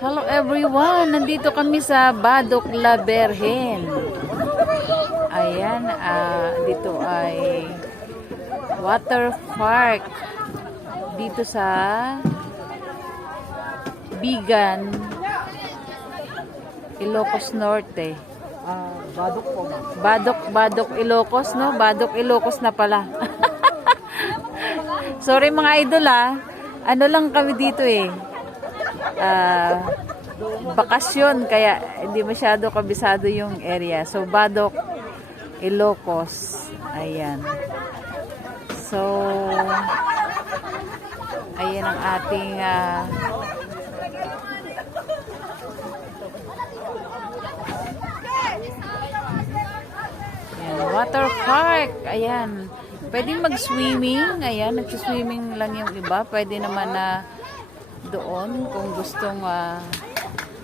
Hello everyone! Nandito kami sa Badok La Virgen. Ayan, dito ay water park. Dito sa Bigan, Ilocos Norte. Badok po. Badok Ilocos, no? Badok Ilocos na pala. Sorry mga idol ano lang kami dito bakasyon kaya hindi masyado kabisado yung area. So Badok Ilocos. Ayan. So ayan ang ating water park. Ayan. Pwedeng mag-swimming. Ayan, nag-swimming lang yung iba. Pwede naman na doon kung gustong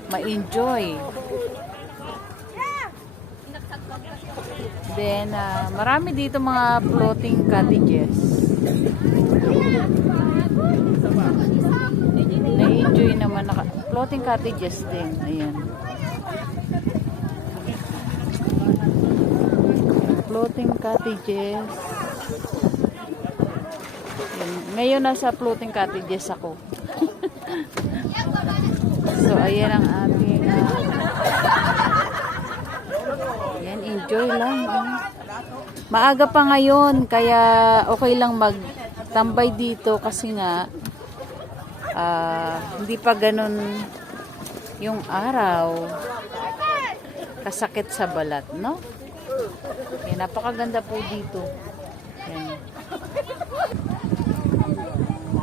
ma-enjoy. Then, marami dito mga floating cottages. Na-enjoy naman. Floating cottages din. Ayan. Floating cottages. Ngayon nasa floating cottages ako. So ayan ang ating ayan, enjoy lang. Maaga pa ngayon kaya okay lang magtambay dito kasi nga hindi pa ganun yung araw kasakit sa balat, no? Ayan, napakaganda po dito. Ayan.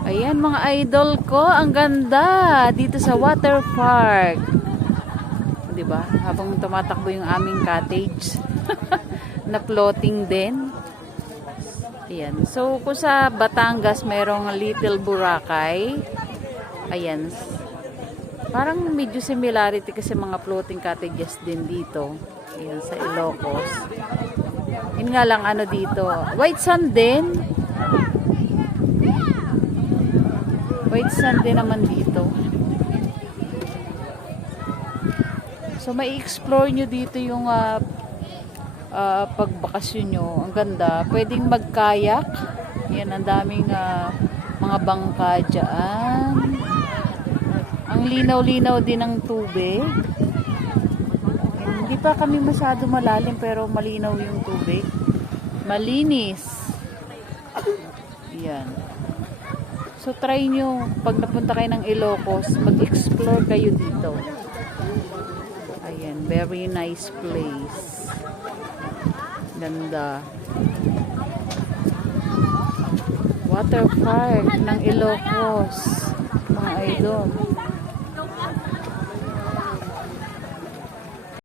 Ayan mga idol ko, ang ganda dito sa water park. 'Di ba? Habang tumatakbo yung aming cottage na floating din. Ayan. So kung sa Batangas merong Little Boracay. Ayan. Parang medyo similarity kasi mga floating cottages din dito. Ayan sa Ilocos. Yun nga lang dito. White sand din. White sand din naman dito. So may explore nyo dito yung pagbakasyon nyo. Ang ganda. Pwedeng mag-kayak. Yan, ang daming mga bangka dyan. Ang linaw-linaw din ng tubig. Hindi pa kami masyado malalim pero malinaw yung tubig. Malinis. Yan. So try nyo, pag napunta kayo ng Ilocos, mag-explore kayo dito. Ayan, very nice place. Ganda. Water park ng Ilocos, mga idol.